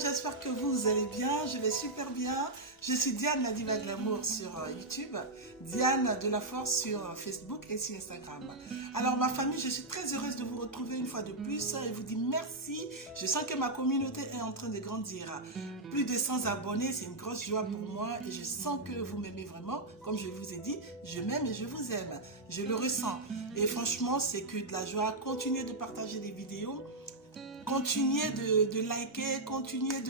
j'espère que vous allez bien, je vais super bien. Je suis Diane, la diva de l'amour sur YouTube, Diane de la force sur Facebook et sur Instagram. Alors ma famille, je suis très heureuse de vous retrouver une fois de plus et vous dis merci. Je sens que ma communauté est en train de grandir. Plus de 100 abonnés, c'est une grosse joie pour moi et je sens que vous m'aimez vraiment. Comme je vous ai dit, je m'aime et je vous aime. Je le ressens. Et franchement, c'est que de la joie. Continuez de partager des vidéos. Continuez de liker, continuez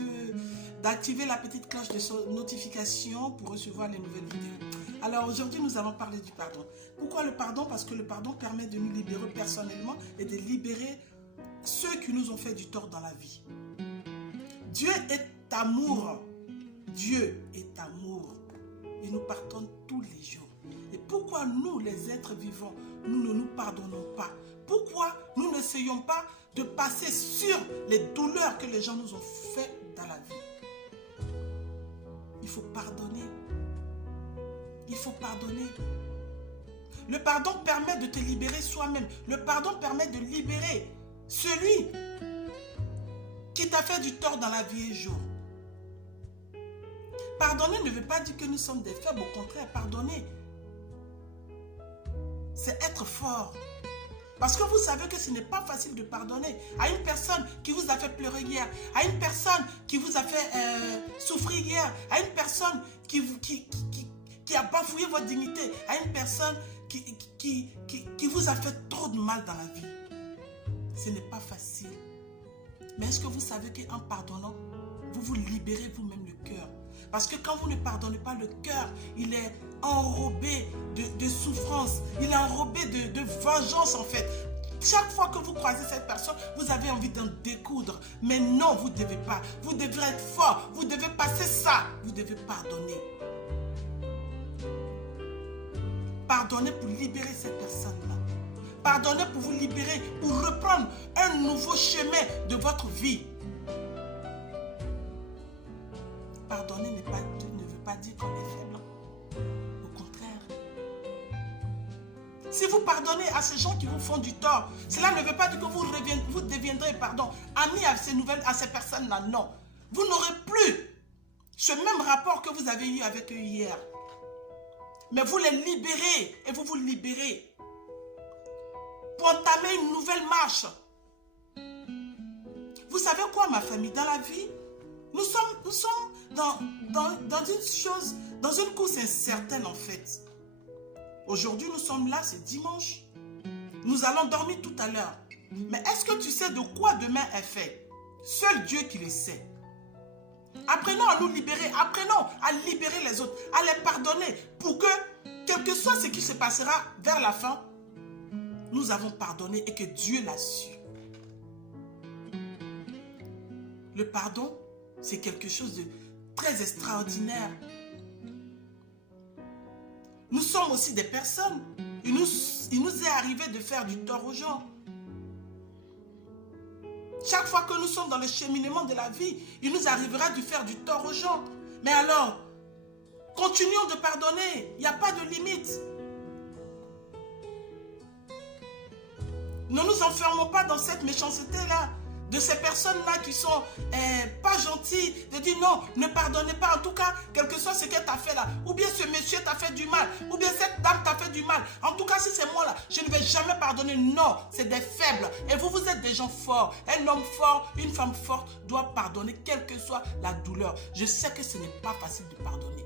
d'activer la petite cloche de notification pour recevoir les nouvelles vidéos. Alors aujourd'hui, nous allons parler du pardon. Pourquoi le pardon? Parce que le pardon permet de nous libérer personnellement et de libérer ceux qui nous ont fait du tort dans la vie. Dieu est amour. Dieu est amour. Il nous pardonne tous les jours. Et pourquoi nous, les êtres vivants, nous ne nous pardonnons pas? Pourquoi nous n'essayons pas de passer sur les douleurs que les gens nous ont fait dans la vie? Il faut pardonner. Il faut pardonner. Le pardon permet de te libérer soi-même. Le pardon permet de libérer celui qui t'a fait du tort dans la vie un jour. Pardonner ne veut pas dire que nous sommes des faibles. Au contraire, pardonner, c'est être fort. Parce que vous savez que ce n'est pas facile de pardonner à une personne qui vous a fait pleurer hier, à une personne qui vous a fait souffrir hier, à une personne qui a bafouillé votre dignité, à une personne qui vous a fait trop de mal dans la vie. Ce n'est pas facile. Mais est-ce que vous savez qu'en pardonnant, vous vous libérez vous-même le cœur? Parce que quand vous ne pardonnez pas, le cœur, il est enrobé de souffrance, il est enrobé de vengeance en fait. Chaque fois que vous croisez cette personne, vous avez envie d'en découdre. Mais non, vous ne devez pas. Vous devez être fort, vous devez passer ça. Vous devez pardonner. Pardonnez pour libérer cette personne-là. Pardonnez pour vous libérer, pour reprendre un nouveau chemin de votre vie. Pardonner ne veut pas dire qu'on est faible. Au contraire. Si vous pardonnez à ces gens qui vous font du tort, cela ne veut pas dire que vous deviendrez, amis à ces personnes-là. Non. Vous n'aurez plus ce même rapport que vous avez eu avec eux hier. Mais vous les libérez et vous vous libérez pour entamer une nouvelle marche. Vous savez quoi, ma famille? Dans la vie, nous sommes dans une chose, dans une course incertaine en fait. Aujourd'hui, nous sommes là, c'est dimanche. Nous allons dormir tout à l'heure. Mais est-ce que tu sais de quoi demain est fait? Seul Dieu qui le sait. Apprenons à nous libérer, apprenons à libérer les autres, à les pardonner pour que, quel que soit ce qui se passera vers la fin, nous avons pardonné et que Dieu l'a su. Le pardon, c'est quelque chose de très extraordinaire. Nous sommes aussi des personnes. Il nous est arrivé de faire du tort aux gens. Chaque fois que nous sommes dans le cheminement de la vie, il nous arrivera de faire du tort aux gens. Mais alors, continuons de pardonner. Il n'y a pas de limite. Ne nous enfermons pas dans cette méchanceté-là. De ces personnes-là qui sont pas gentilles, de dire non, ne pardonnez pas, en tout cas, quel que soit ce qu'elle t'a fait là, ou bien ce monsieur t'a fait du mal, ou bien cette dame t'a fait du mal, en tout cas si c'est moi là, je ne vais jamais pardonner. Non, c'est des faibles, et vous, vous êtes des gens forts. Un homme fort, une femme forte doit pardonner, quelle que soit la douleur. Je sais que ce n'est pas facile de pardonner,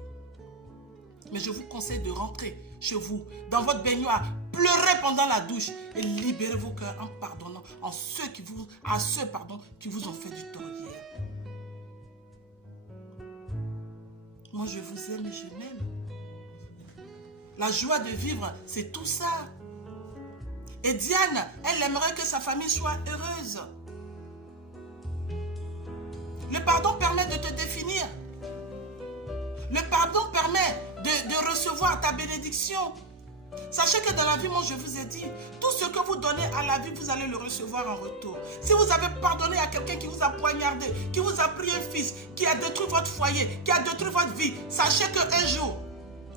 mais je vous conseille de rentrer chez vous, dans votre baignoire, pleurez pendant la douche et libérez vos cœurs en pardonnant à ceux qui vous ont fait du tort hier. Moi, je vous aime et je m'aime. La joie de vivre, c'est tout ça. Et Diane, elle aimerait que sa famille soit heureuse. Le pardon permet de te définir. Le pardon permet de recevoir ta bénédiction. Sachez que dans la vie, moi je vous ai dit, tout ce que vous donnez à la vie, vous allez le recevoir en retour. Si vous avez pardonné à quelqu'un qui vous a poignardé, qui vous a pris un fils, qui a détruit votre foyer, qui a détruit votre vie, sachez qu'un jour,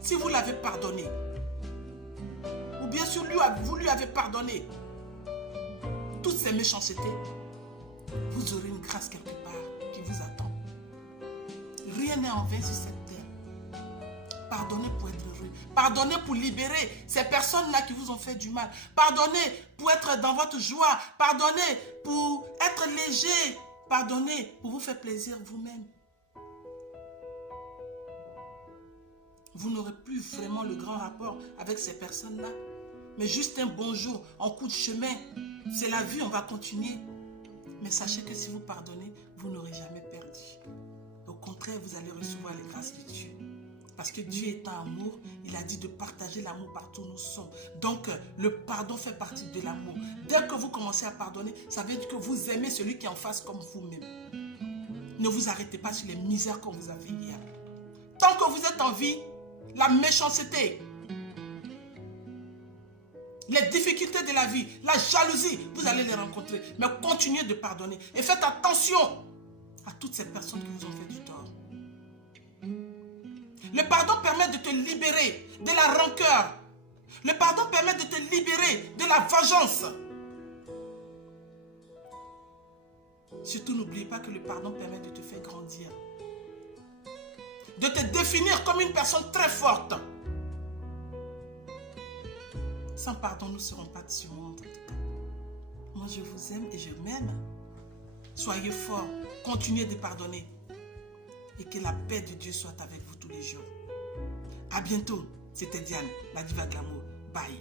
si vous l'avez pardonné, ou bien si vous lui avez pardonné toutes ces méchancetés, vous aurez une grâce quelque part qui vous attend. Rien n'est en vain sur cette terre. Pardonnez pour être heureux. Pardonnez pour libérer ces personnes-là qui vous ont fait du mal. Pardonnez pour être dans votre joie. Pardonnez pour être léger. Pardonnez pour vous faire plaisir vous-même. Vous n'aurez plus vraiment le grand rapport avec ces personnes-là. Mais juste un bonjour, en coup de chemin. C'est la vie, on va continuer. Mais sachez que si vous pardonnez, vous n'aurez jamais perdu. Au contraire, vous allez recevoir les grâces de Dieu. Parce que Dieu est un amour, il a dit de partager l'amour partout où nous sommes. Donc, le pardon fait partie de l'amour. Dès que vous commencez à pardonner, ça veut dire que vous aimez celui qui est en face comme vous-même. Ne vous arrêtez pas sur les misères qu'on vous a fait hier. Tant que vous êtes en vie, la méchanceté, les difficultés de la vie, la jalousie, vous allez les rencontrer. Mais continuez de pardonner. Et faites attention à toutes ces personnes qui vous ont fait du tort. Le pardon permet de te libérer de la rancœur. Le pardon permet de te libérer de la vengeance. Surtout, n'oubliez pas que le pardon permet de te faire grandir. De te définir comme une personne très forte. Sans pardon, nous ne serons pas de ce monde. Moi, je vous aime et je m'aime. Soyez forts. Continuez de pardonner. Et que la paix de Dieu soit avec vous tous les jours. À bientôt. C'était Diane, la diva de l'amour. Bye.